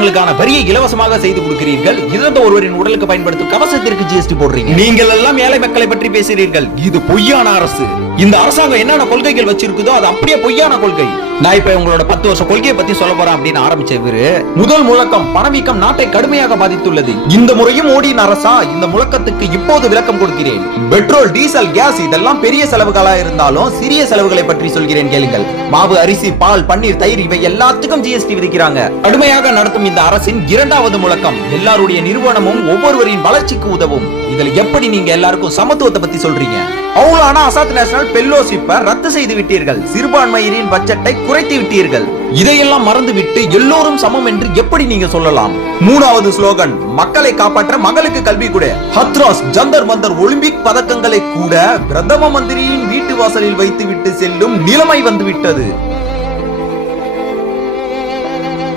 திட்டங்களுக்கான வரியை இலவசமாக செய்து கொடுக்கிறீர்கள். இறந்த ஒருவரின் உடலுக்கு பயன்படுத்தும் கவசத்திற்கு ஜிஎஸ்டி போடுறீங்க. நீங்கள் எல்லாம் ஏழை மக்களை பற்றி பேசுகிறீர்கள். இது பொய்யான அரசு. இந்த அரசாங்கம் என்னென்ன கொள்கைகள் வச்சிருக்குதோ அது அப்படியே பொய்யான கொள்கை. நான் இப்ப உங்களோட 10 வருஷ கொள்கையை பத்தி சொல்ல போறேன் அப்படின்னு ஆரம்பிச்ச இவரு முதல் முழக்கம் பணவீக்கம் நாட்டை கடுமையாக பாதித்துள்ளது. இந்த முறையும் மோடியின் அரசா இந்த முழக்கத்துக்கு இப்போது விளக்கம் கொடுக்கிறேன். பெட்ரோல், டீசல், கேஸ் இதெல்லாம் பெரிய செலவுகளா இருந்தாலும் சிறிய செலவுகளை பற்றி சொல்கிறேன் கேளுங்கள். மாவு, அரிசி, பால், பன்னீர், தயிர் இவை எல்லாத்துக்கும் ஜிஎஸ்டி விதிக்கிறாங்க. கடுமையாக நடத்தும் இந்த அரசின் இரண்டாவது முழக்கம் எல்லாருடைய நிறுவனமும் ஒவ்வொருவரின் வளர்ச்சிக்கு உதவும். இதுல எப்படி நீங்க எல்லாருக்கும் சமத்துவத்தை பத்தி சொல்றீங்க? அவ்வளவு அசாத் நேஷனல் பெல்லோஷிப்பை ரத்து செய்து விட்டீர்கள். சிறுபான்மையினரின் பட்ஜெட்டை குறைத்து விட்டீர்கள். இதையெல்லாம் மறந்துவிட்டு எல்லோரும் சமம் என்று எப்படி நீங்க சொல்லலாம்? மூணாவது ஸ்லோகன் மக்களை காப்பாற்ற மகளுக்கு கல்வி கூட. ஹத்ராஸ், ஜந்தர் மந்தர் ஒலிம்பிக் பதக்கங்களை கூட பிரதம மந்திரியின் வீட்டு வாசலில் வைத்து விட்டு செல்லும் நிலைமை வந்து விட்டது.